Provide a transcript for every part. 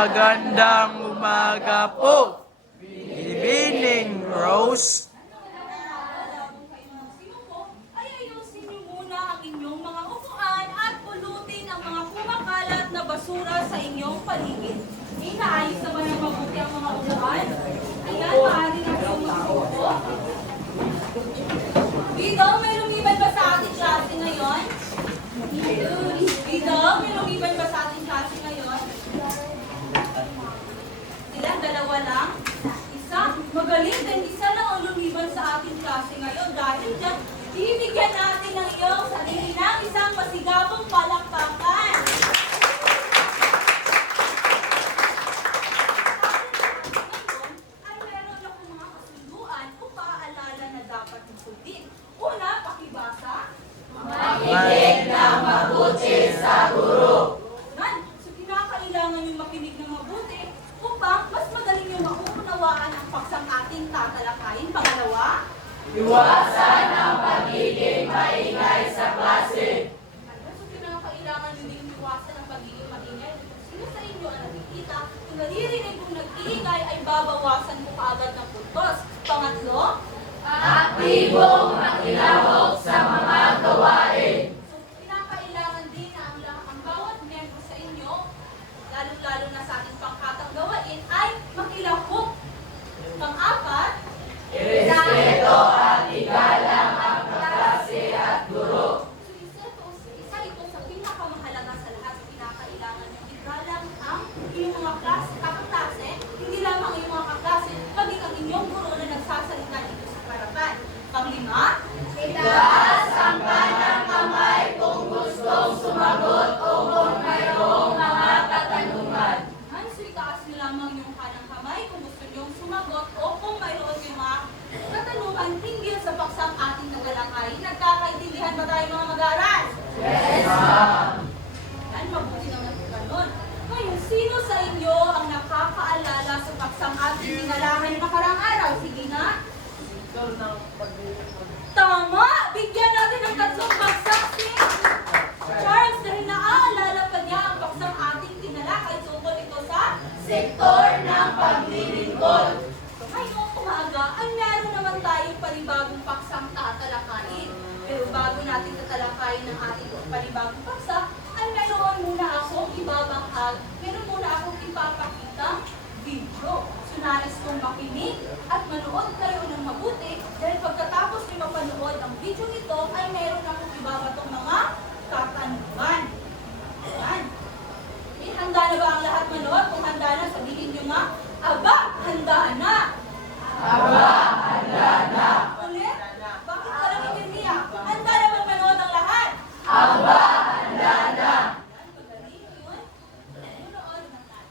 Magandang umaga po, Bibining Rose. Ay ayusin niyo muna ang inyong mga upuan at pulutin ang mga kumakalat na basura sa inyong paligid. Inaayos naman ang mabuti ang mga upuan. Ayan, maaari na kayong mag-upo. Dito, may lumiban ba sa ating klase ngayon? Dito, may lumiban ba sa ating klase ngayon? Ilan? Dalawa lang? Isa? Magaling din. Isa lang ang lumiban sa ating klase ngayon. Dahil dyan, ibigyan natin ng iyong sarili ng isang masigabong palakpakan. Ngayon, ay meron akong mga kasunduan o paalala na dapat sundin. Una, pakibasa. Makinig ng mabuti sa guro. So, kinakailangan yung makinig ng mabuti upang mas magaling yung makukunawaan ang paksang ating tatalakayin. Pangalawa, Iwasan ang pagiging maingay sa klase. so kinakailangan nyo din iwasan ang pagiging maingay. Sino sa inyo ang nakikita? Kung naririnig kong nag-iingay ay babawasan ko kaagad ng puntos. Pangatlo, Aktibong makilahok sa mga gawain. so kinakailangan din na ang bawat miyembro sa inyo, lalo-lalo na sa ating pangkatang gawain, ay makilahok. Pang-apat, Irespeto at igalang ang kaklase at guro. isa ito sa pinakamahalaga sa lahat. Kinakailangan nyo igalang ang inyong mga kaklase, hindi lamang inyong mga kaklase, pati ang inyong guro na nagsasalita dito sa harapan. Panglima, Itaas ang kanang kamay kung gustong sumagot o kung mayroong mga katanungan. so itaas nyo lamang yung kanang kamay kung gusto nyo sumagot o kung mayroon yung mga katanungan hinggil sa paksang ating nagalangay. Nagkakaintindihan ba tayo mga mag-aaral? Yes, ma'am. Yan, mabuti naman po ganun. Ngayon, sino sa inyo ang nakakaalala sa paksang ating tinalahan makarang araw? Sige na. Tama! Bigyan natin ng tatlong bagsak si Charles dahil naaalala pa niya ang paksang ating tinalakay tungkol ito sa Sektor ng paglilingkod. ngayong umaga ay meron naman tayong panibagong paksang tatalakayin. Pero bago natin tatalakayin ang ating panibagong paksa, ay meron muna akong ipapakita video. So nais kong makinig at manood kayo ng mabuti dahil pagkatapos nyo mapanood ang video ito ay meron akong ibabatong mga katanungan. Ayan. Handa na ba ang lahat manood? Kung handa na, sabihin nyo nga, aba, handa na! Aba, handa na. Ulit? Bakit walang intindihan? Handa na ba manood ang lahat? Aba, handa na. Magaling yun. Manood na lahat.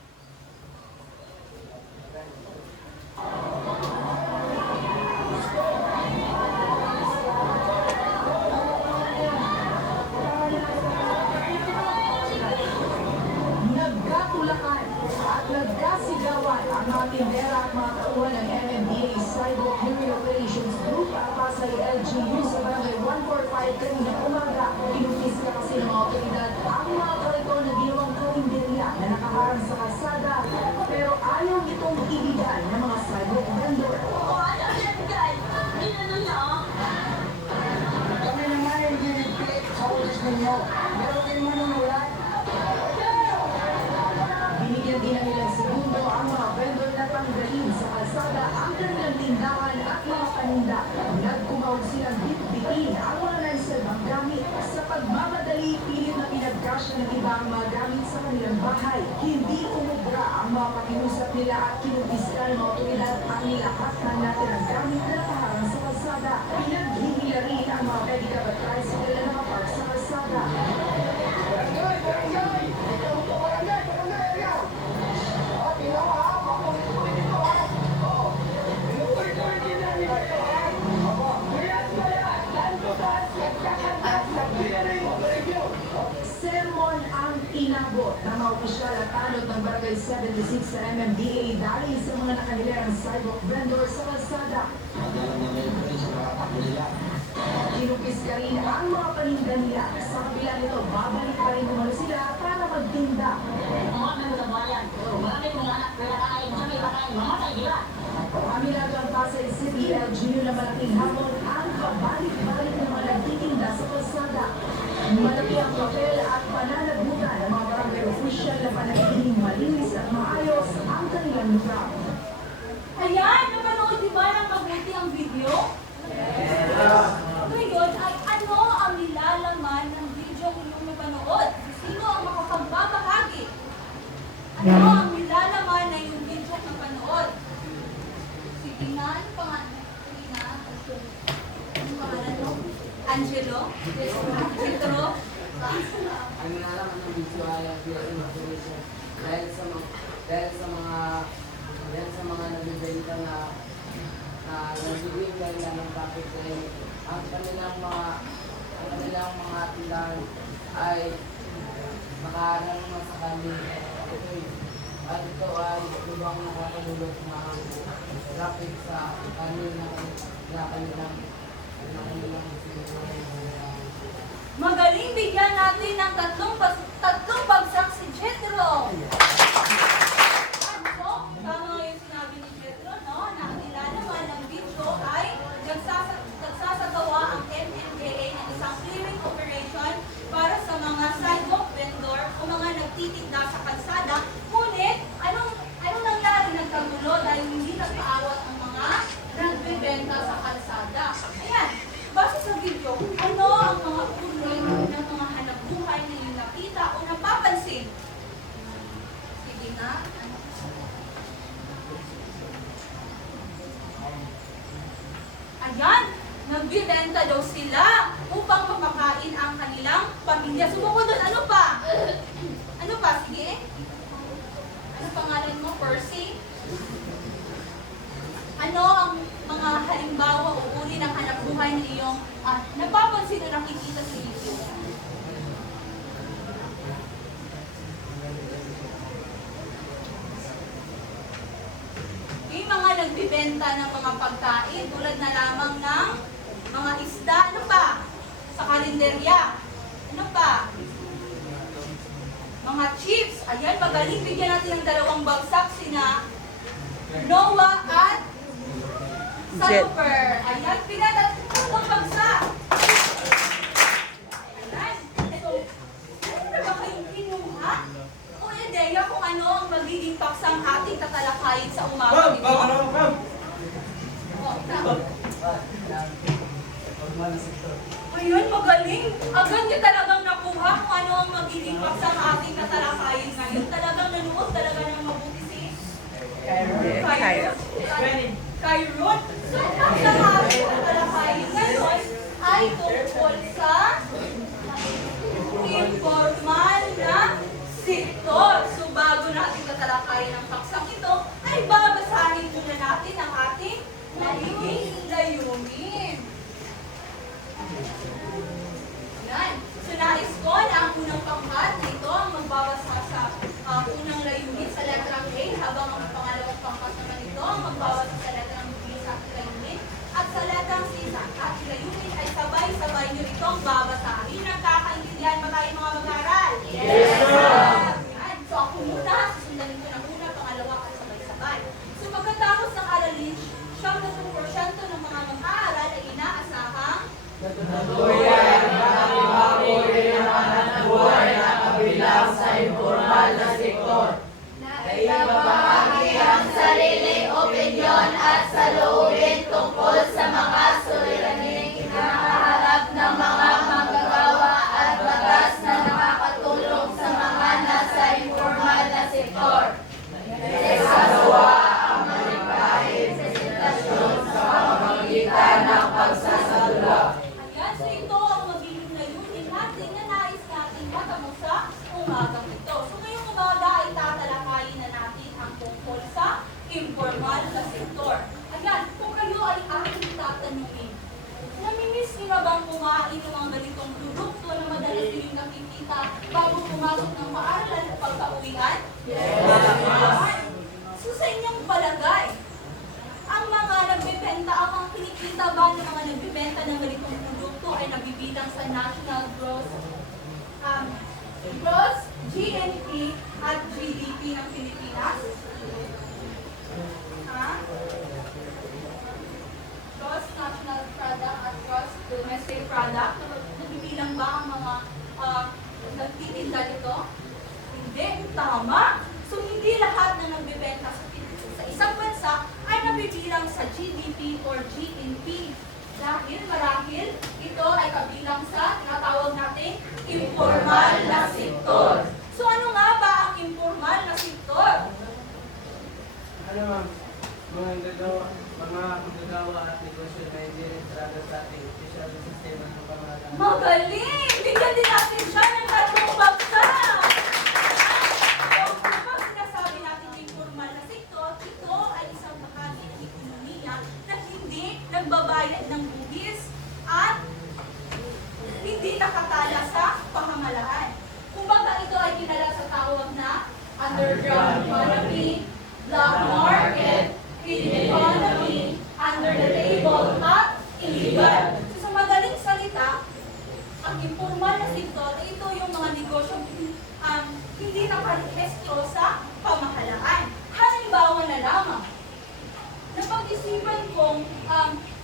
Nagkatulakan at nagkasigawan ang mga tindera at mga tauhan ng MMDA Sidewalk Area Operations Group at Pasay LGU sa barangay 145 kanina umaga. Inutis na kasi ng mga otoridad ang mga kariton na ginawang karinderya na nakaharang sa kalsada pero ayaw itong ibigay ng mga sidewalk vendor. Kami naman yung dinipit sa ulis ninyo. Meron kayong manunulat. Binigyan din ng ilang segundo ang mga vendor na tanggalin sa kalsada ang kanilang tindahan at mga paninda. Nagkumawag silang bitbitin ang mga naisalbang gamit. Sa pagmamadali, pilit na pinagkasya ng iba ang mga gamit sa kanilang bahay. Hindi umubra ang mga pakiusap nila at kinubiska ng mga otoridad ang nilahat ng natirang gamit na nakaharang sa kalsada. Pinaghihila rin ang mga pedicab at tricycle na nakapark sa kalsada. Sermon ang inabot ng mga opisyal at alot ng Barangay 76 sa MMDA dahil sa mga nakahilerang sidewalk vendor sa kalsada. Kinupis ka rin ang mga paninda nila. Sa kabila nito, babalik pa rin naman sila para magtinda. Aminado ang Pasay City LGU na malaking hamon ang kabalik-balik na mga nagtitinda sa kalsada. Malaki ang papel at pananagutan ng mga barangay official na panatiling malinis at maayos ang kanilang lugar. Ayan, napanood di ba ng mabuti ang video? Ngayon ay ano ang nilalaman ng video inyong napanood? Sino ang makapagbabahagi? Ano ang nilalaman na yung video na napanood? Sige na, ano pangalan? Sige na, ano pangalan mo? Angelo? Petro? Ang nalaman ng video ay ang information dahil sa mga nabibenta na nagbibigay nila ng bakit ang kanilang mga tindahan ay makaharang masakali. Ito ay lubang nakakadulot ng traffic sa kanilang Magaling bigyan natin ng tatlong bagsak si Jetro. So, tama yung sinabi ni Jetro, no? Na ang nilalaman ng video ay nagsasagawa ang MMDA ng isang clearing operation para sa mga sidewalk vendor o mga nagtitinda sa kalsada. Ngunit, anong nangyari? Nagkagulo dahil hindi nagpaawat ang mga nagbebenta sa kalsada. Ayan, base sa video, ano ang mga uri ng mga hanapbuhay na yung nakita o napapansin? Sige na. Ayan, nagbibenta daw sila upang mapakain ang kanilang pamilya. Sumukod doon, ano pa? Ano pa? Sige. Ano pangalan mo? Percy? Ano ang mga halimbawa o uri ng hanapbuhay na iyong napapansin o nakikita sa video? May mga nagbibenta ng mga pagkain tulad na lamang ng mga isda. Ano pa? Sa karinderya. Ano pa? Mga chips. Ayan, magaling. Bigyan natin ng dalawang bagsak sina Noah at Super. Ayan, pinatatlong ng bagsak. Ayan. Ito, ano na ba kayong kinuha? O ideya kung ano ang magiging paksang ating tatalakayin sa umaga nito? O, ito. Ayun, magaling. Agad niyo talagang nakuha kung ano ang magiging paksang ating tatalakayin ngayon. Talagang nanuot talaga ng mabuti si Kyron. So, ang ating tatalakayin ngayon ay tungkol sa informal na sektor. So, bago natin tatalakayin ang paksang ito, ay babasahin muna natin ang ating magiging layunin. Yan. So, nais ko na ang unang pangkat na ito ang magbabasa sa unang layunin sa letrang A, habang ang pangalawang pangkat naman ito ang magbabasa sa letrang B sa ating layunin. At sa letrang C sa ating layunin ay sabay-sabay nyo itong babasahin. Nagkakaintindihan ba tayo mga mag-aaral? Yes! Yan. So, ako muna, susundanin ko ng una, pangalawa at sabay-sabay. So, pagkatapos ng aralin, 70% ng mga mag-aaral ay inaasahang Naibabahagi ang sariling opinyon at saloobin tungkol sa mga suliraning kinakaharap ng mga manggagawa at batas na nakakatulong sa mga nasa informal na sektor. Nagsasagawa ang malikhaing presentasyon sa pamamagitan ng pagsasadula. Ayan, so ito ang magiging layunin natin na nais natin matamo sa umagang ito. So ngayong umaga ay tatalakayin na natin ang tungkol sa informal na sektor. Ayan, kung kayo ay aking tatanungin, namimiss niyo na bang kumain ng mga ganitong produkto na madalas niyo nakikita bago pumasok ng paaralan at pagka-uwian? Yes! So sa inyong palagay, ang mga nagbebenta, ang kinikita ba ng mga nagbebenta ng ganitong produkto ay nabibilang sa national gross GNP at GDP ng Pilipinas? Ha? Gross national product at gross domestic product? Nabibilang ba ang mga nagtitinda nito? Hindi. Tama. So, hindi lahat na nagbebenta sa isang bansa ay nabibilang sa GDP or GNP. Dahil marahil ito ay kabilang sa tinatawag nating informal na sektor. So, ano nga ba ang informal na sektor? Ano ma'am, mga magagawa at negosyo na hindi rin talaga sa ating official na sistema ng pamahalaan. Magaling! Bigyan din natin siya ng tatlong baksa! So, kapag sinasabi natin informal na sektor, ito ay isang bahagi ng ekonomiya na hindi nagbabayad ng buwis at hindi nakatala sa pamahalaan. Kumbaga ito ay kilala sa tawag na underground economy, black market, hidden economy, under the table, at illegal. So, sa madaling salita, ang informal na sektor, ito yung mga negosyong hindi nakarehistro sa pamahalaan. Halimbawa na lamang, napag-isipan kong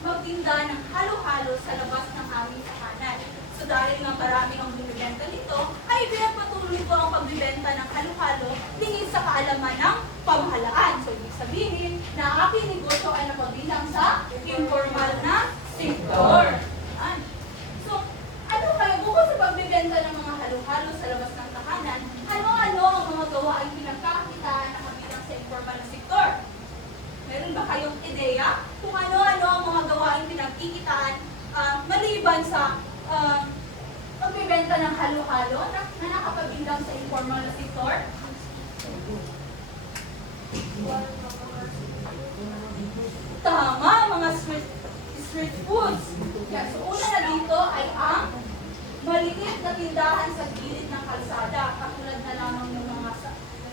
magtinda ng halo-halo sa labas ng aming tahanan. So dahil nga marami ang bumibenta nito, ay pinagpatuloy ko ang pagbibenta ng halo-halo lingid sa kaalaman ng pamahalaan. So ibig sabihin na ang aking negosyo ay napabilang sa informal na sektor. Yan. So, ano kaya bukod sa pagbibenta ng mga halo-halo sa labas ng tahanan, ano-ano ang mga gawain pinagkakakitaan na kabilang sa informal na sektor? Meron ba kayong ideya kung ano-ano ang mga gawain pinagkikitaan maliban sa pagbibenta ng halo-halo na nakapabilang sa informal na sektor? Tama, mga street foods. Yan. So, una na dito ay ang maliit na tindahan sa gilid ng kalsada, katulad na lamang ng mga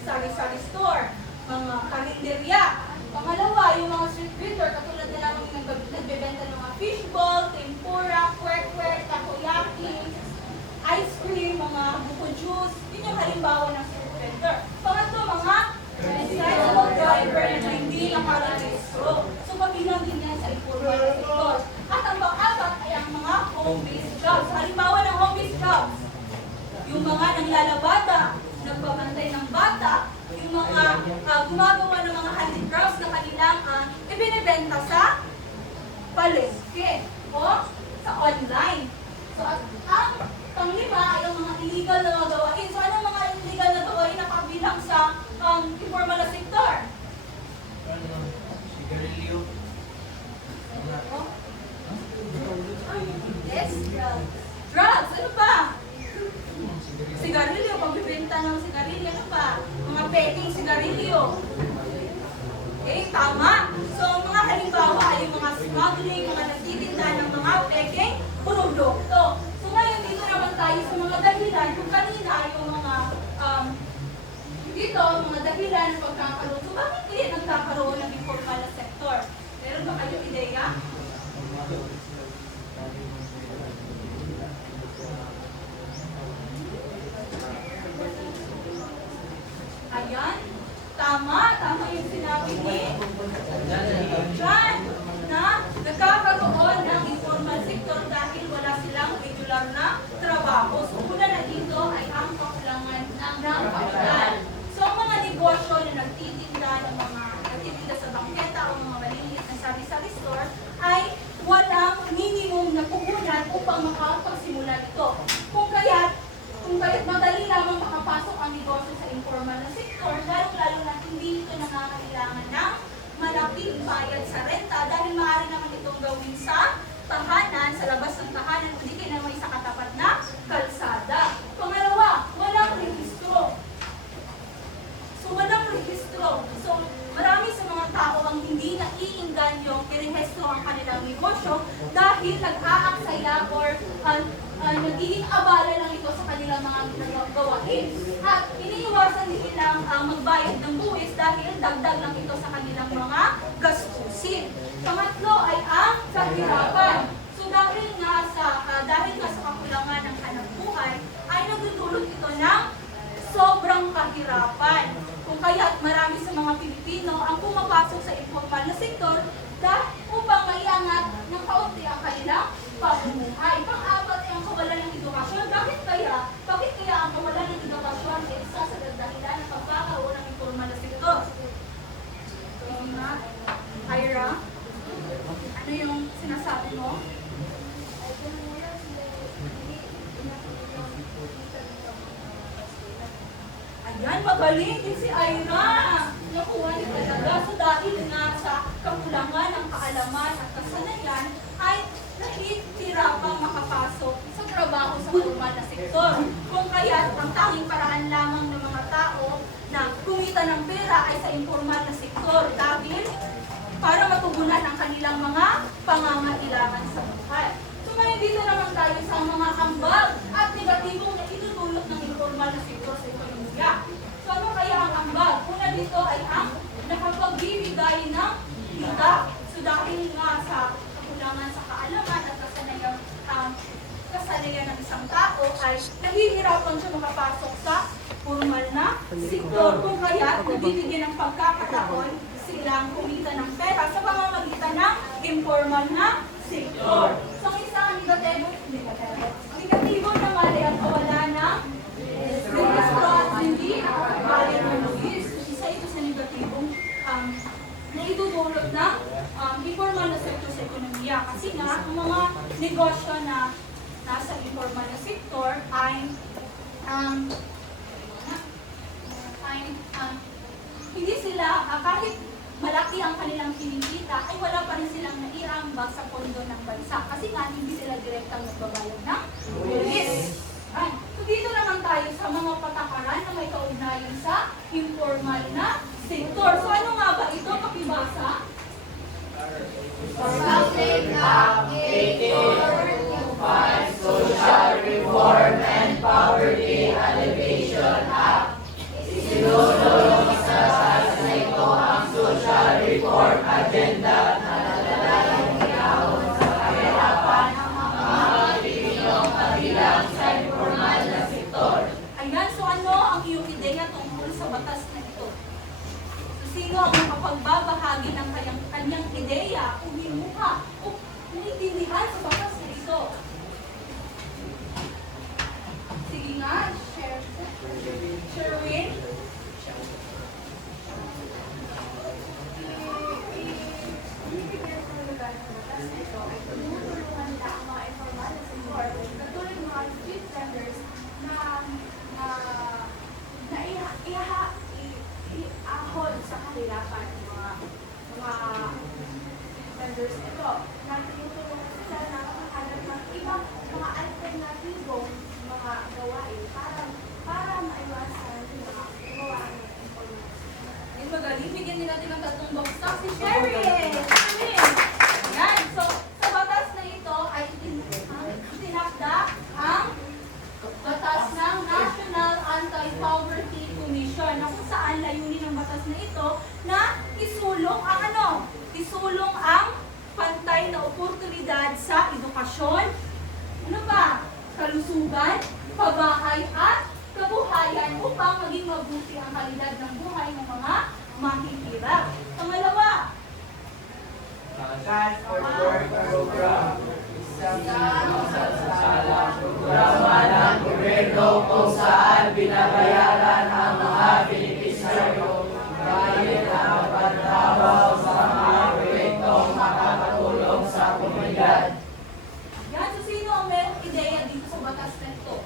sari-sari store, mga karinderya. Pangalawa, yung mga street vendor, katulad na lamang yung nagbebenta ng mga fishball, tempura, kwek-kwek, takoyaki, ice cream, mga buko juice. Yun yung halimbawa ng street vendor. Pangatlo, mga tricycle driver na hindi nakarehistro. So, mabilang din yan sa informal na sektor. At ang pang-apat ay ang mga home-based jobs. Halimbawa ng home-based jobs, yung mga nanglalabada, nagbabantay ng bata, yung mga gumagawa ng mga handicrafts na kanilang ibinibenta sa palengke o sa online. So, at ang panglima ay ang mga illegal na mga gawain. So, anong mga illegal na gawain na kabilang sa informal na sektor? Ano, sigarilyo. Yes, drugs. Drugs, ano pa? Sigarilyo, pagbibenta ng sigarilyo, ano pa? Mga peking sigarilyo. Okay, tama. So, ang mga halimbawa ay yung mga smuggling, mga nagtitinda ng mga peking produkto. So, ngayon dito naman tayo sa mga dahilan. Kung kanina yung mga dito, mga dahilan ng pagkakaroon. So, bakit hindi nagkakaroon ng informal na sektor? Meron ba kayong ideya? Ayan. Tama yung sinabi ni John na nagkakaroon ng informal sector dahil wala silang regular na trabaho. So, una na dito ay ang kakulangan ng kapital. So, ang mga negosyo na nagtitinda sa bangketa o mga maliliit na sari-sari store ay walang minimum na puhunan upang makapagsimula ito. Kung kaya't madali lamang makapasok ang negosyo sa informal na sektor, lalo na hindi ito nangangailangan ng malaking bayad sa renta dahil maaari naman itong gawin sa tahanan, sa labas ng tahanan, hindi kayo naman sa katapat na kalsada. Pangalawa, walang rehistro. So, walang rehistro. So, marami sa mga tao ang hindi naiinggan yung irehistro ang kanilang negosyo dahil nag-aaksaya or nagiging abala lang ito sa kanilang mga gawain. At iniiwasan din nilang magbayad ng buwis dahil dagdag lang ito sa kanilang mga gastusin. Pangatlo ay ang kahirapan. So dahil nga sa kakulangan ng hanapbuhay, ay nagdudulot ito ng kahirapan. Kung kaya't marami sa mga Pilipino ang pumapasok sa informal na sektor dahil upang maiangat ng kaunti ang kanilang pamumuhay. Pang-apat ay ang kawalan ng edukasyon. Bakit kaya ang kawalan ng edukasyon ay isa sa dahilan ng pagkakaroon ng informal na sektor? Sige nga, Ira, ano yung sinasabi mo? Ayan, magaling din si Ira. Nakuha niya talaga. So dahil nga sa kakulangan ng kaalaman at kasanayan, ay nahihirapang makapasok sa trabaho sa formal na sektor. Kung kaya ang tanging paraan lamang ng mga tao na kumita ng pera ay sa informal na sektor dahil para matugunan ang kanilang mga pangangailangan sa buhay. So ngayon dito naman tayo sa mga ambag at negatibong na itutulot ng informal na sektor sa ekonomiya. So ano kaya ang ambag? Una dito ay ang nakapagbibigay ng kita. So dahil nga sa kakulangan sa kaalaman at kasanayan ng isang tao ay nahihirapan siya makapasok sa formal na sektor. Kung kaya nabibigyan ng pagkakataon silang kumita ng pera sa pamamagitan ng informal na sektor. So ang isang negatibo naman ay ang kawalan ng registro at hindi nakakabayad ng buwis. Isa ito sa negatibong na idudulot ng informal na sektor sa ekonomiya. Kasi nga, ang mga negosyo na nasa informal na sektor ay hindi sila, kahit malaki ang kanilang kinikita, ay wala pa rin silang naiambag sa pondo ng bansa. Kasi nga, hindi sila direktang nagbabayad ng buwis. So dito naman tayo sa mga patakaran na may kaugnayan sa informal na sektor. So ano nga ba ito? Pakibasa. Something that Social Reform and Poverty Alleviation Act. Isinulong isa sa ito ang social reform agenda na naglalayong iahon sa kahirapan ng mga Pilipinong kabilang sa informal na sektor. Ayan, so ano ang iyong ideya tungkol sa batas na ito? So sino ang makapagbabahagi ng kanyang ideya kung himuka o naiintindihan sa batas na ito? Sige nga, Sherwin. Iahon sa kahirapan mga vendors ito na tinutulungan sila na makahanap ng ibang mga alternatibong mga gawain para maiwasan yung mga gawain ng information. Ay, magaling. Bigyan din natin ng tatlong boksa si Sherwin. Ayan. So, sa batas na ito ay tinakda ang batas ng National Anti-Poverty Commission na kung saan layunin ng batas na ito na isulong ang ano? Isulong ang pantay na oportunidad sa edukasyon, ano ba? Kalusugan, pabahay at kabuhayan upang maging mabuti ang kalidad ng buhay ng mga mahihirap. Pangalawa, Cash for Work program. Isang programa ng gobyerno kung saan binabayaran ang mga benepisaryo dahil nakapagtrabaho sa mga proyektong makakatulong sa komunidad. yan. So sino ang merong ideya dito sa batas na ito?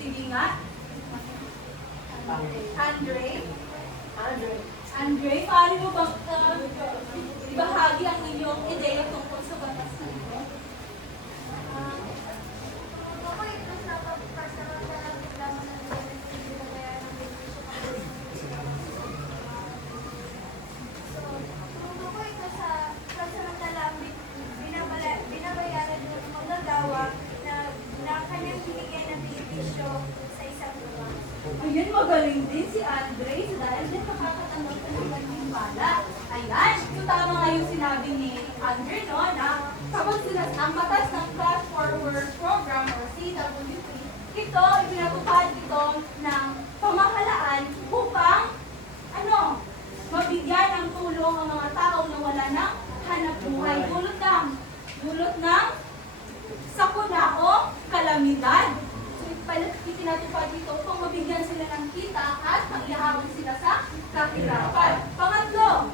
Sige nga. Andre, paano mo bang ibahagi ang inyong ideya tungkol sa batas na ito? Ako ito sa pagpasamantalang reklamo ng binabayaran ng benepisyo So, kung ako ito sa pagpasamantalang binabayaran ng manggagawa na kanyang binigyan ng benepisyo sa isang lugar. Ayan, magaling din si Andre dahil din nakakatanggap ka ng ganyan bala. Ayan, so tama nga yung sinabi ni Andre, no, na kapag ang batas ng Cash Forward Program or CWP, ito, ipinatupad ito ng pamahalaan upang, mabigyan ng tulong ang mga tao na wala ng hanap buhay. Dulot ng sakuna o kalamidad. So, itinatupad dito upang mabigyan sila ng kita at maiahawin sila sa kahirapan. Pangatlo,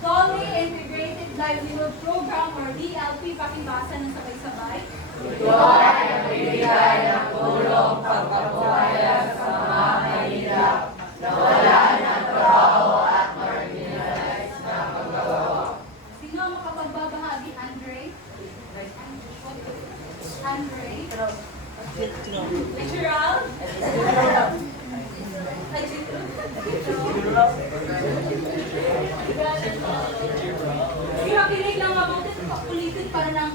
Dole Integrated Livelihood Program or DLP, pakibasa ng sabay-sabay. Ito ay nagbibigay ng tulong pagkabuhayan sa mga mahirap na wala ng trabaho at marginalized na paggawa. Sino ang makapagbabahagi? Andre? Andre? Literal? Makinig lang mabuti sa ulitin para lang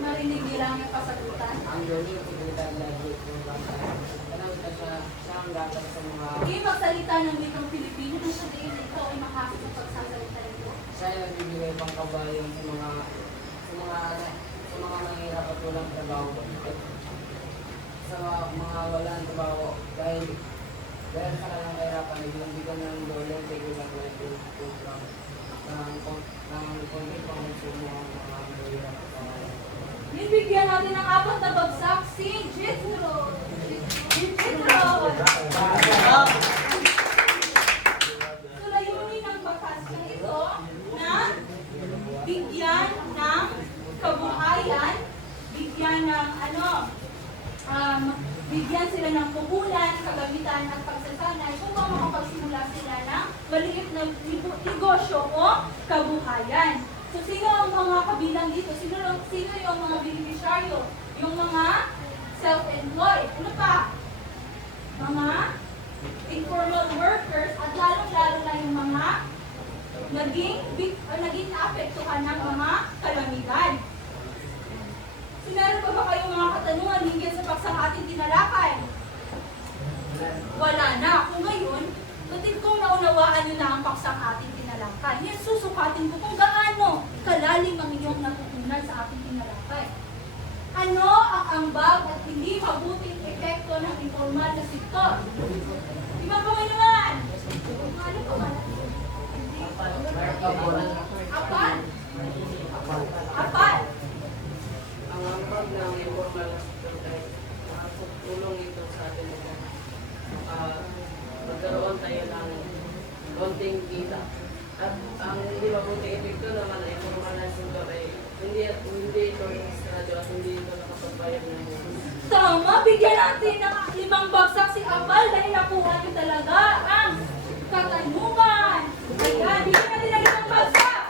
marinig nilang yung kasagutan. Ang Dole Integrated Livelihood Program. Alam ka siya ang dapat sa mga Hindi magsalita ng wikang Pilipino na sa day na ito ay makakit sa pagsasalita nito. siya ay nagbibigay pang kabayan sa mga nanghihirap at walang trabaho. Sa mga walang trabaho dahil sa kanilang kahirapan, nagbibigyan ng Dole Integrated Livelihood Program ng konti pang konsumo ang mga mahirap at pamayan. Bibigyan natin ng 4 na bagsak si Jethro. So, layunin ng batas na ito na bigyan ng kabuhayan, bigyan ng bigyan sila ng puhulan, kagamitan at pagsasanay upang makapagsimula sila ng maliit na negosyo o kabuhayan. So, sino ang mga kabilang dito? Sino yung mga beneficiaryo? Yung mga self-employed. Ano pa? Mga informal workers at lalong-lalo na yung mga naging naapektuhan ng mga kalamidad. Meron pa ba kayong mga katanungan hinggil sa paksang ating tinalakay? Wala na. Kung ngayon, kung naunawaan nyo na ang paksang ating tinalakay, yan susukatin ko kung gaano kalalim ang inyong natutunan sa ating tinalakay. Ano ang ambag at hindi mabuting epekto ng informal na sektor? Ibang kamay naman! Ano pa ba? Apat? Apat? Ang ambag ng informal na sektor ay nakatulong ito sa atin na magkaroon tayo ng konting kita. At ang hindi mabuting epekto naman ay informal na sektor ay hindi ito radyo at hindi ito nakapagbayad ng Tama, bigyan natin ng 5 bagsak si Abal dahil nakuha niyo talaga ang katanungan. Ayan, bigyan natin ng 5 bagsak.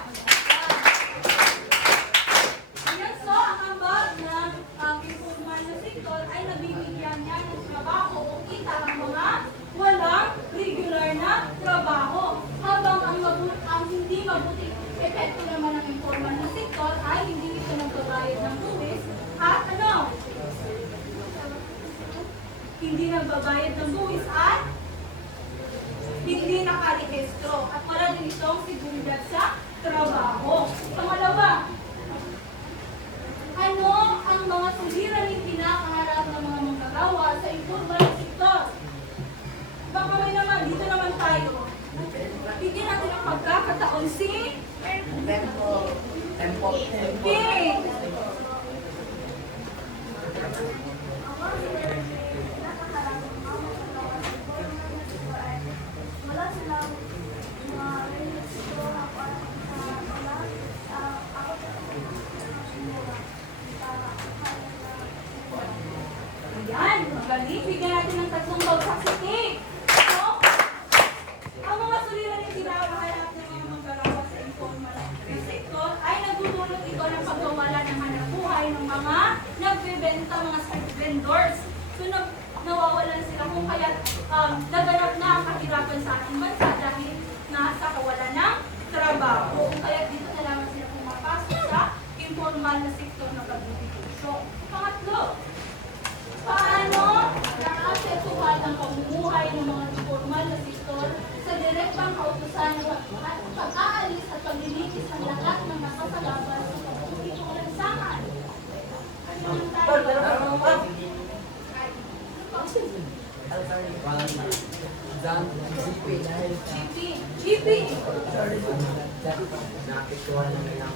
Ayan, so ang ambag ng informal na sektor ay nabibigyan niya ng trabaho o kita ng mga walang regular na trabaho. Habang ang hindi mabuti epekto naman ng informal na sektor ay hindi ito nagbabayad ng buwis at hindi nagbabayad ng buwis at hindi nakarehistro at wala din itong seguridad sa trabaho. Pangalawa, ano ang mga suliraning kinakaharap ng mga manggagawa sa informal sektor? Baka may naman, dito naman tayo. Bigyan natin ang pagkakataon si Okay. Wala silang registro Ayan, magaling. Bigyan natin ng 3 bagsak si Kate. So, ang mga suliraning kinakaharap ng mga manggagawa sa informal sektor ay nagdudulot ito ng pagkawala ng hanap buhay ng mga nagbebenta, mga street vendors. So, nawawalan sila kung kaya naganap na ang kahirapan sa ating bansa dahil nasa kawalan ng trabaho. Kaya dito na lamang sila pumapasok sa informal na sektor ng pagbibigay. Pangatlo, paano naapektuhan ang pamumuhay ng mga informal na sektor sa direktang kautusan ng pag-aalis at paglilitis ng lahat ng nakasagabal sa pagbubuhay ng lansangan? tayo. GP. Naapektuhan ng ilang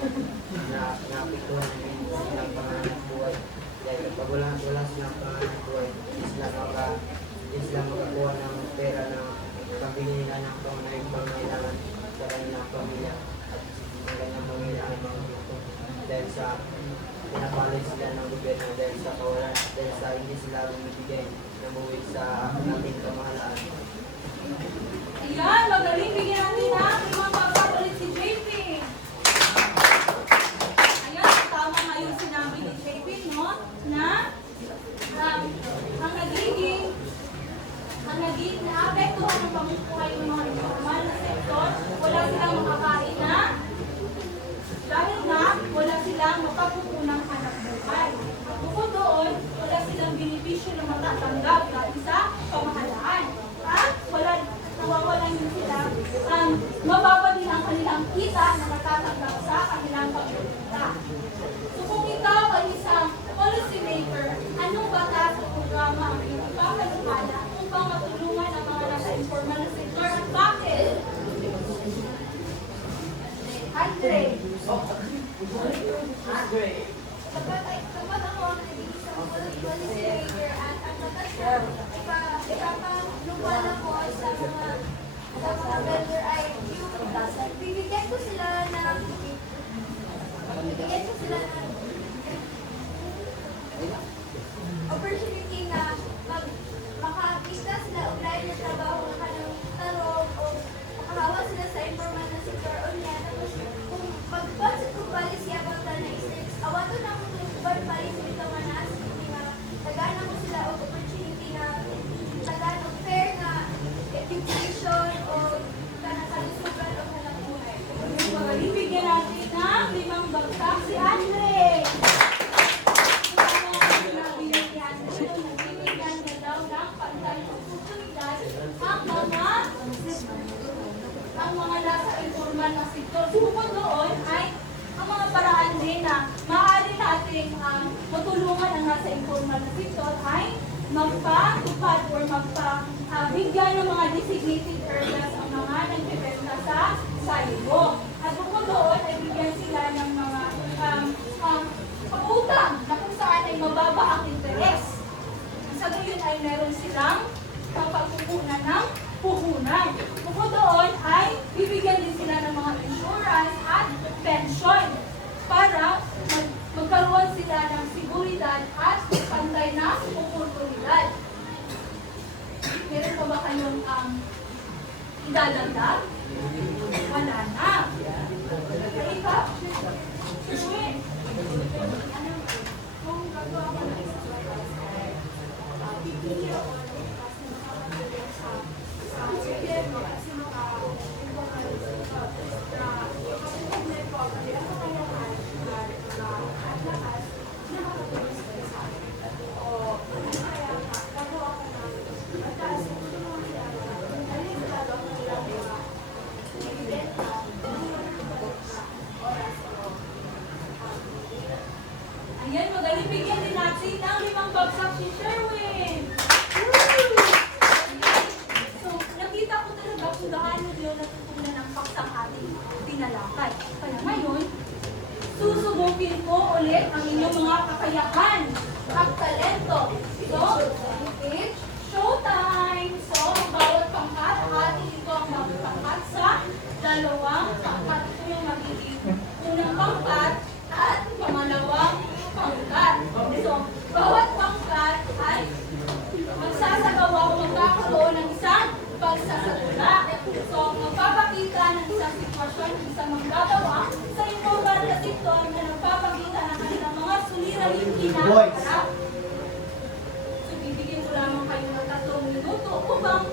naapektuhan ng ilang panganib buhay. Dahil pag wala silang panganib buhay, hindi sila makakuha ng pera na pambili nila ng pangailangan sa kanilang pamilya at ang kanilang pamilya ay mga gusto. Dahil sa pinapalit sila ng gobyerno, dahil sa kawalan, dahil sa hindi sila bumibigay ng buwit sa ating kamahalaan. Ayan, magaling. Bigyan natin na. Limang babak ulit si JP. Ayan, tama nga yung sinabi ni JP, no? Na ang nagiging naapektuhan ng pamumuhay ng mga informal na sektor, wala silang makakain na dahil nga wala silang makapupunang hanap buhay. Bukod doon, wala silang benepisyo na matatanggap dahil sa pamahalaan. At nawawalan din sila, mababa din ang kanilang kita na matatanggap sa kanilang pagpunta. So kung ikaw ay isang policy maker, anong batas o programa ang iyong ipapalukala upang matulungan ang mga nasa informal na sektor at bakit? Andre. Kapag ako ang naging isang policy maker at ang batas na ipapalukala ko sa mga vendor ay bibigyan ko sila ng opportunity na makakita sila og lain na trabaho na kanang tarong o makahawa sila sa informal na sector o niya. Tapos kung pag-budget kong policy about that na is awato na mo kung bad policy ito nga na tagana mo sila og opportunity na tagana fair na education o kanang kalusugan o kanang buhay. Ibigyan natin ng limang bagsak si Andre. Nagbibigyan na daw ng pantay oportunidad ang mga nasa informal na sektor. Bukod doon ay ang mga paraan din na maaari natin matulungan ang nasa informal na sektor ay magpatupad or magpabigyan ng mga designated areas ang mga nagbibenta sa salibong. At bukod doon ay bigyan sila ng mga utang na kung saan ay mababa ang interes. Sa gayon ay meron silang pagkukunan ng puhunan. Bukod doon ay bibigyan din sila ng mga insurance at pension para magkaroon sila ng seguridad at pantay na oportunidad. Meron pa ba kayong idadagdag? Wala na. Kaya ka? Shuin. Kung gagawa ko ng pipili ako sa gobyerno kasi maka-informal na yung po ako nila sa kailangan at lakas na makatulong sila sa akin. O kaya gagawa ko ng mataas na tulungan sila alin sa gagawa ko nila mga ibibenta oras o Ayan, magaling bigyan din natin ng limang bagsak si Sherwin. So, nakita ko talaga kung gaano yun natutunan ng paksang ating tinalakay. Kaya ngayon, susubukin ko ulit ang inyong mga kakayahan at talento. So, it's showtime! So, bawat pangkat, atin ito ang magpangkat sa dalawang pangkat. Ito yung magiging unang pangkat at pangalawang pangkat. So, bawat pangkat ay magsasagawa o magkakaroon ng isang pagsasagula. So, magpapakita ng isang sitwasyon, isang manggagawa sa informal na sektor na nagpapakita ng kanilang mga suliraning kinaharap. So, bibigyan ko lamang kayo ng 3 minuto upang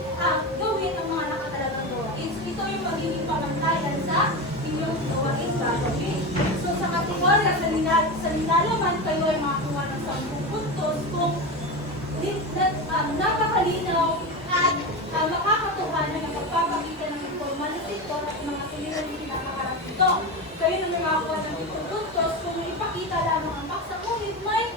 gawin ang mga nakatalagang gawain. So, ito yung magiging pamantayan sa inyong gawain gagawin. So, sa kategorya sa nilalaman, kayo ay makakuha ng 10 puntos kung napakalinaw at makakatuhanan ng pagpapakita ng informal na sektor at mga suliraning kinakaharap ito. Kayo na may makakuha ng 10 puntos kung ipakita lamang ang paksa, ngunit may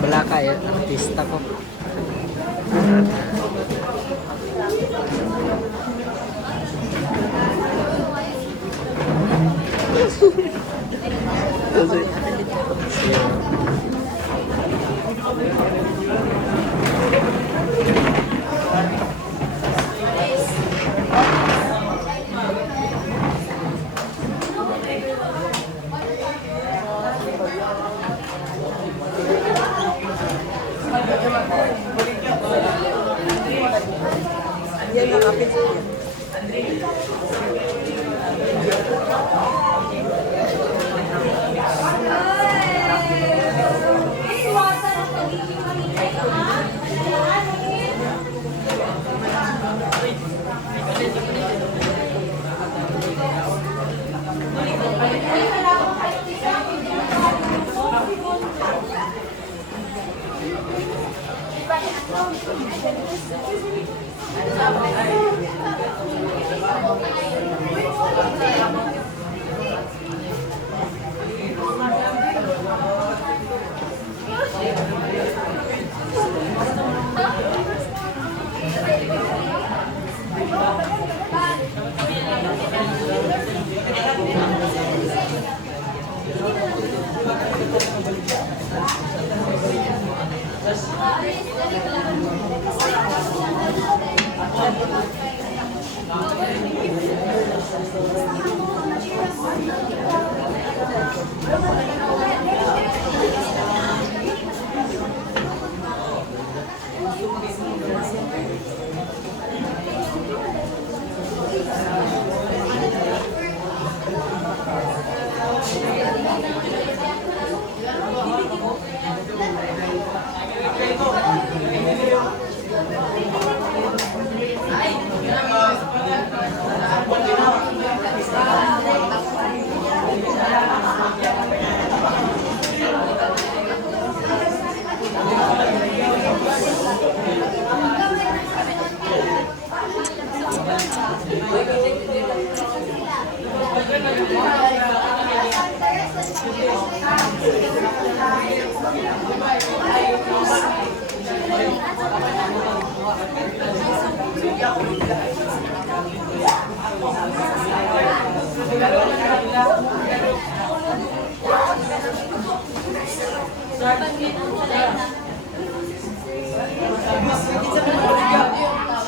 Balakay, artista ko. Iwasan ang pagiging maingay, ha? Kailangan maging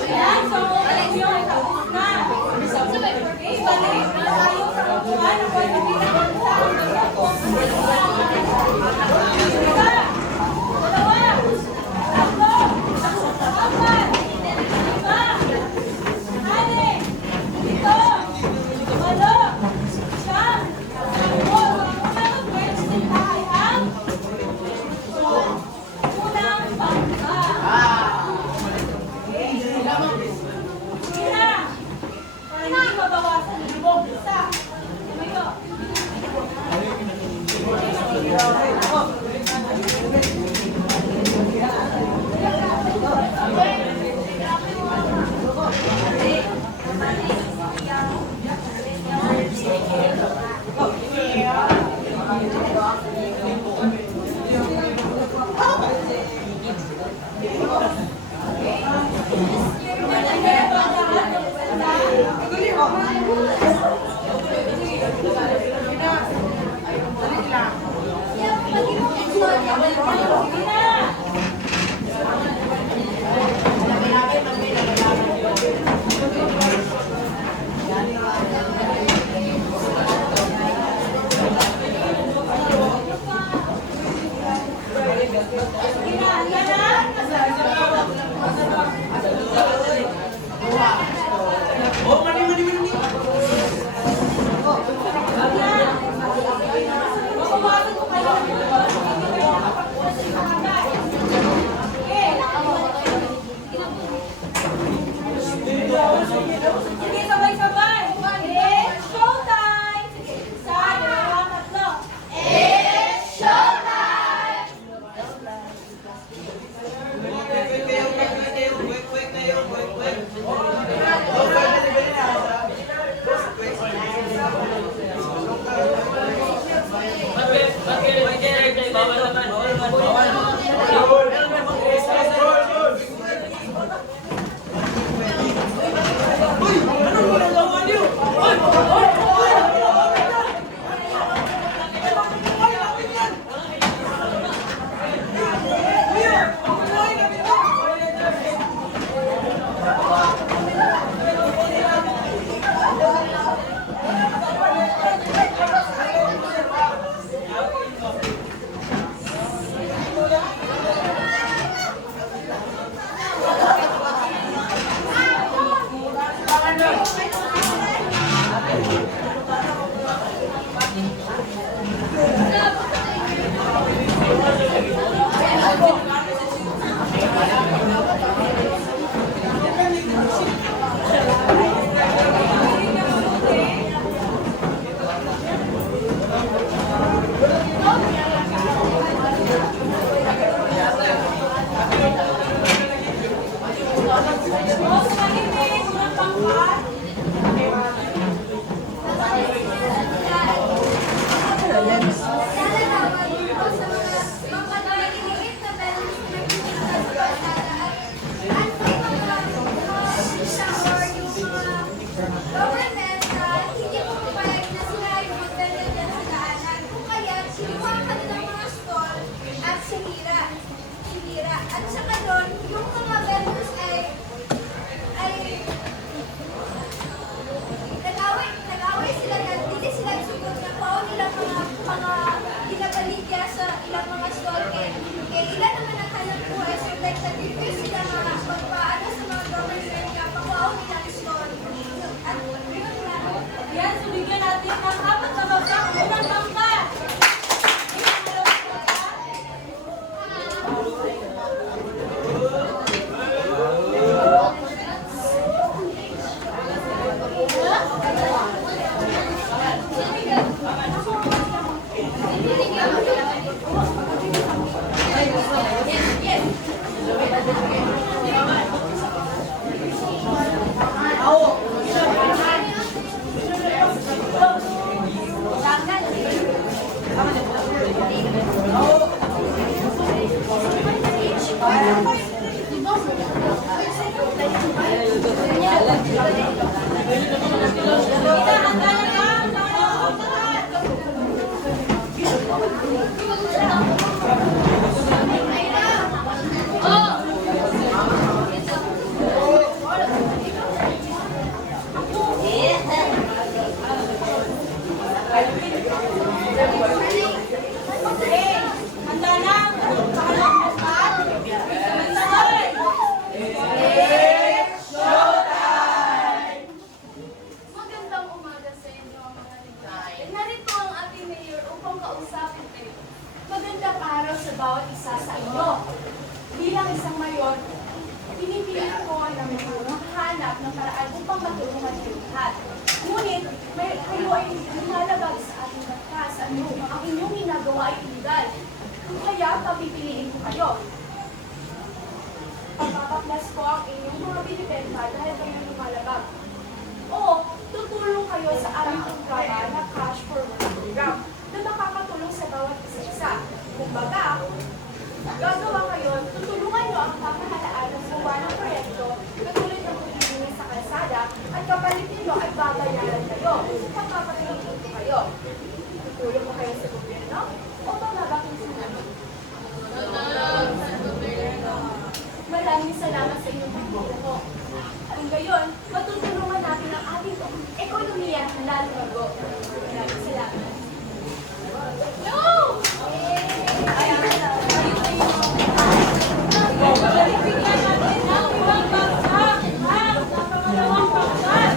Ayan, so alis yun, tapos na. Okay, balik na tayo sa kukuhan ng pwede pinakon sa Isa, dalawa, tatlo, apat, lima, anim, pito, walo, siyam, sampo. Sa unang question ay ang unang bangka. Ina! Para hindi mabawasan yung libog. Isa. Tumayo. Sige, sabay-sabay. It's showtime! Sige, isa, dalawa, tatlo. It's showtime! sinira. At saka doon, yung mga vendors ay nag-away sila na hindi sila sugot na pao nilang mga ginagaligya sa ilang mga store. Kaya ilan naman ang hanap buhay. So like, nag-review sila mga pagpaano sa mga government na pao nilang store. At yun lang. Yan, so bigyan natin ang apat na bagsak. Unang bangka. Handa na. Pangalawang bangka. Sabay-sabay. Magandang umaga sa inyo, mga ligayan. Narito ang ating mayor upang kausapin kayo. Magandang araw sa bawat isa sa inyo. Bilang isang mayor, pinipilit ko na makahanap ng paraan upang matulungan kayo lahat. Ngunit, kayo ay lumalabag sa ating batas. Ang inyong ginagawa ay illegal. Kaya, papipiliin ko kayo. Pagpapaklas ko ang inyong mga binibenta dahil kayo lumalabag. O, tutulong kayo sa aming programa na Cash for Work program na makakatulong sa bawat isa-isa. Kumbaga, gagawa kayo, tutulungan nyo ang pamahalaan ng gumawa ng proyekto katulad ng paglilinis sa kalsada at kapalit ninyo ay babayaran kayo. Pagpapatulong ko kayo. Tutulong ko kayo sa gobyerno o pamabakin sa namin. Maraming salamat sa inyong pagtulong. Kung gayon, matutulungan natin ang ating ekonomiya na lalo bago. Maraming salamat. No! Bigyan natin ang ibang bagsak. Ang pangalawang bagsak.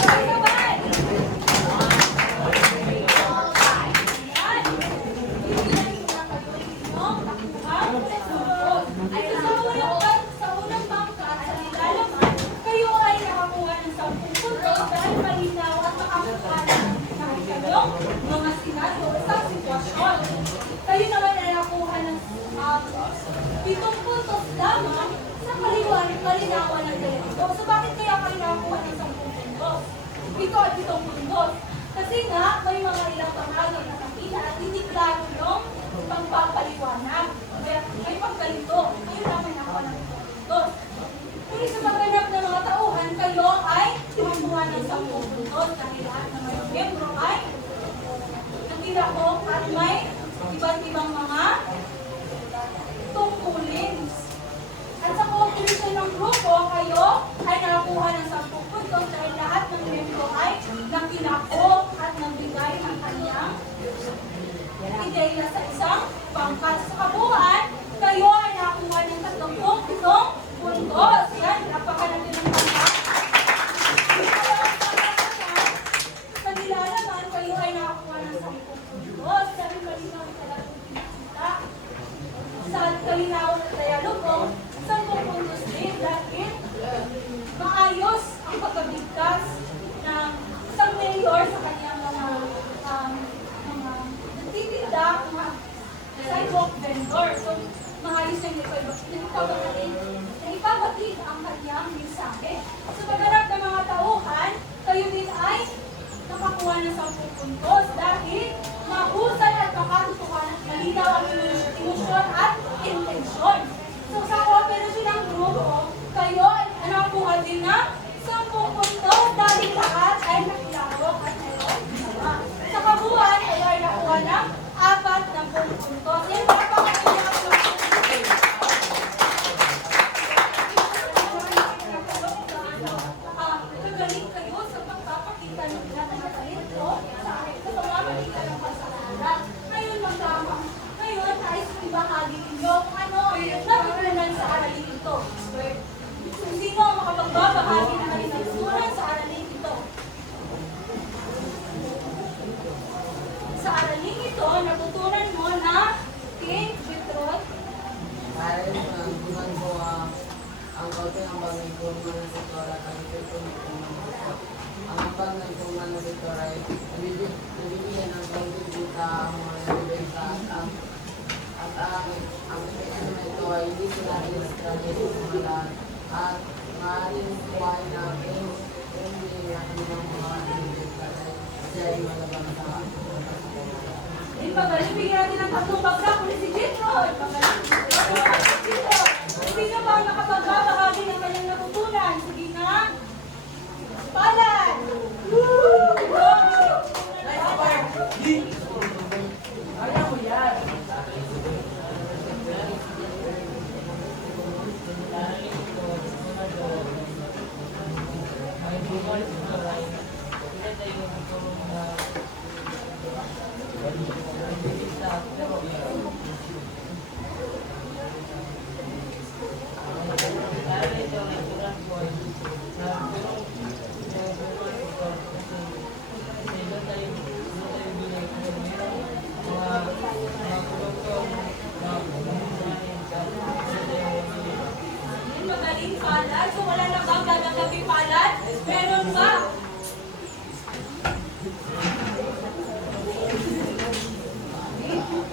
Sabay-sabay. Yan. Bigyan na kayo inyong takuhang resulot. Sa unang bangka at sa nilalaman, kayo ay nakakuha ng 10 puntos dahil malinaw at makakuha ng kanyang mga sinado sa sitwasyon. Kayo naman ay nakuha ng 7 puntos lamang sa kalinawan ng ganito. So bakit kaya kayo nakakuha ng 10 puntos? Ito at 7 puntos. Kasi nga, may mga ilang pamagay na nakita at hindi klaro yung pagpapaliwanag. Kaya may pagkalito, kayo naman nakuha ng 7 puntos. Kung sa pagganap ng mga tauhan, kayo ay nakakuha ng 10 puntos dahil lahat ng mga membro ay nagkilakok at may iba't ibang mga tungkulin. At sa cooperation ng grupo, kayo ay nakakuha ng 10 puntos dahil lahat ng membro ay nakilakok at nagbigay ng kanyang ideya sa isang pangkat. Sa kabuuan, kayo ay nakakuha ng 37 puntos. Yan, napakalaga ng pangkat. Sa nilalaman, kayo ay nakakuha ng 10 puntos dahil malinaw ang talagang pinisita. Sa kalinaw na dialogo, 10 puntos din dahil maayos ang pagkabigkas ng isang mayor sa kanyang mga nagtitinda, mga sidewalk vendor. So, maayos na ipabatid ang kanyang mensahe. Sa pagharap ng mga tauhan, kayo din ay nakakuha ng 10 puntos dahil mahusay at makatutukan at malinaw ang emosyon at intensyon. So sa kooperasyon ng grupo, kayo ay nakakuha din ng 10 puntos dahil lahat ay nakilakok at mayroong ginawa. Sa kabuuan, kayo ay nakuha ng 4 puntos. Yan, ibahagi ninyo kung ano ang iyong natutunan sa aralin ito. Kung sino ang makapagbabahagi ng kanyang natutunan sa aralin ito. Sa aralin ito, natutunan mo na King Petrot, Dahil tunan ko ang kaunti ang bagay ko man sa Torah at ang ito ang ambag ng tuman ng Torah ay nabibigyan ng kaunti kita ang mga nabibigta at ang epekto na ito ay hindi sila registrado sa mga lahat at maaaring buhay na hindi ang mga nabibigta dahil siya ay malabang sa Ipagaling, bigyan natin ng tatlong bagsak ulit si Jethro. Ipagaling. Sino ba ang nakapagbabahagi ng kanyang natutunan? Sige na. Palad! Ayaw mo yan. Magaling palad. So wala na bang dadagdagang palad? Meron ba?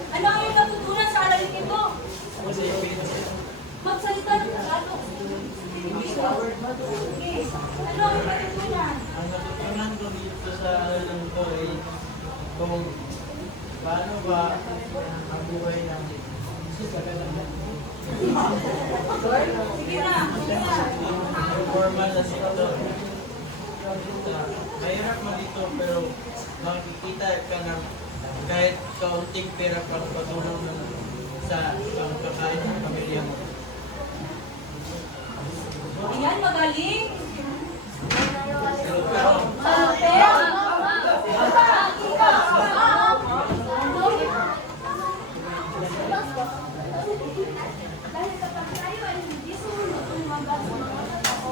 Ano ang iyong natutunan sa aralin ito? Magsalita ng Tagalog. Okay. Ano ang iyong natutunan? Ang natutunan ko dito sa alam ko ay kung paano ba ang buhay natin. Sige na. Formal na sito. Mahirap man dito pero makikita ka ng kahit kaunting pera pagpatulong sa pangkakain ng pamilya mo. Ayan, magaling. Pero Dahil kapag tayo ay hindi sumunod ng mga bago,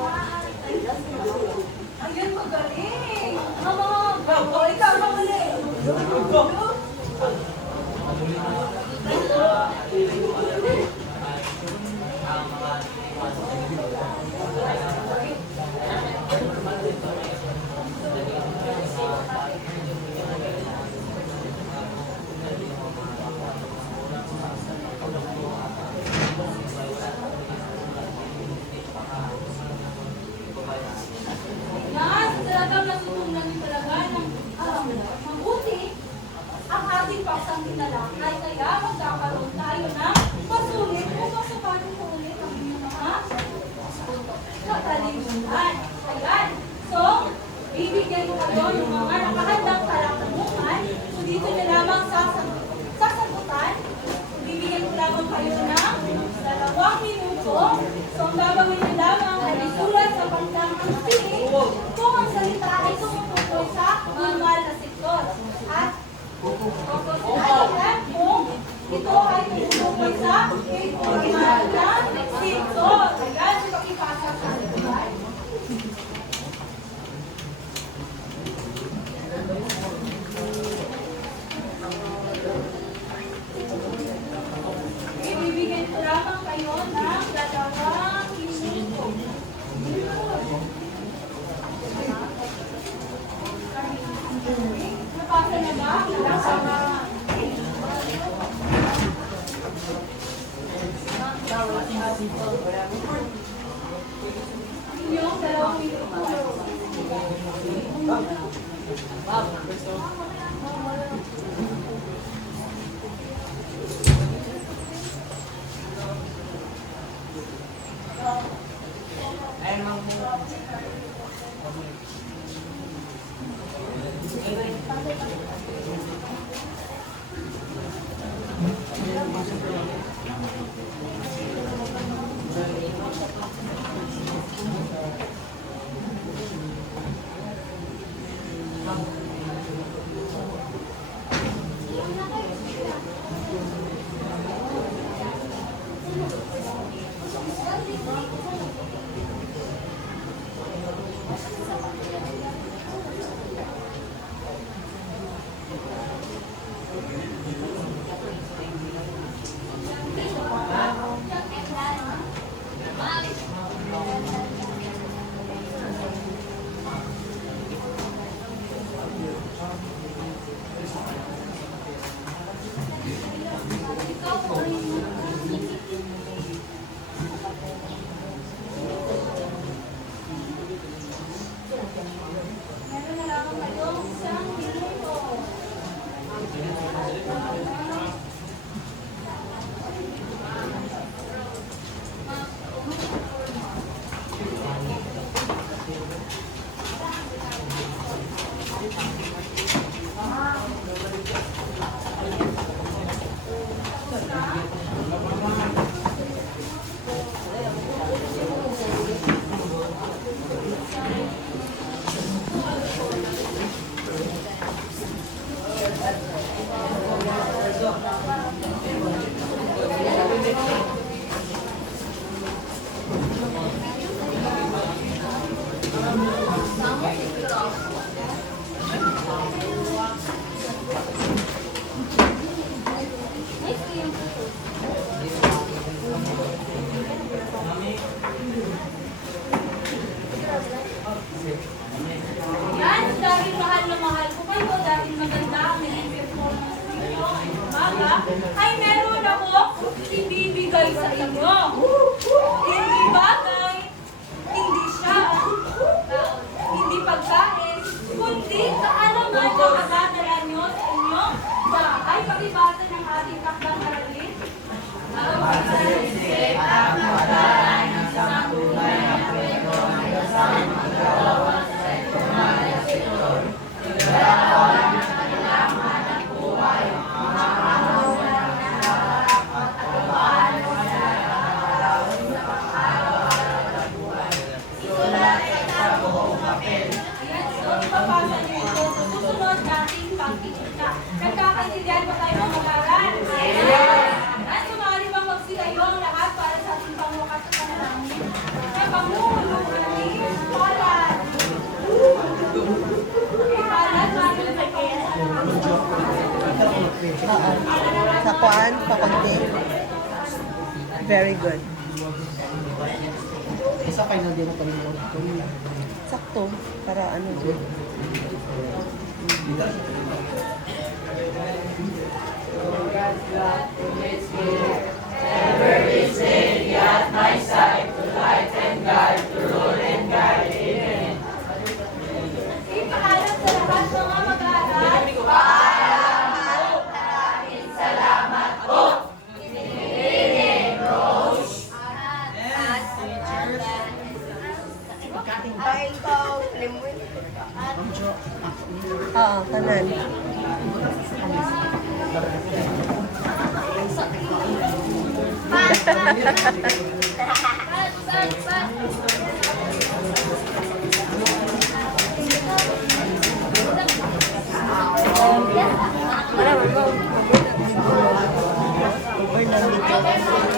maaari tayo Ayan, magaling. O, ikaw na muli. Yan, talagang natutunan din talaga ng mabuti ang ating pagsangkinalakay. Kaya magkakaroon tayo ng pasulit upang sa paano ulit ang inyong mga katalimutan. Ayan. So, bibigyan ko kayo ng mga nakahandang talatanungan. So, dito nyo lamang sasagutan. Bibigyan ko lamang kayo ng 2 minuto. So, ang gagawin nyo lamang ay isulat sa pangkang pili kung ang salita ay tumutukoy sa normal na sektor. At kukusayan kung ito ay tumutukoy sa informal na sektor. Ayan, so pakipasa sa akin. Ibibigyan ko lamang kayo ng 2 minuto. Napasa na ba? Yung 2 minuto. ayun lang po. Very good. Sa final din na pag-iwan. Sakto. Para ano dyan. Ipaalam sa lahat mga mag-aaral. Oo, kanan. Wala, wala. Over na dito.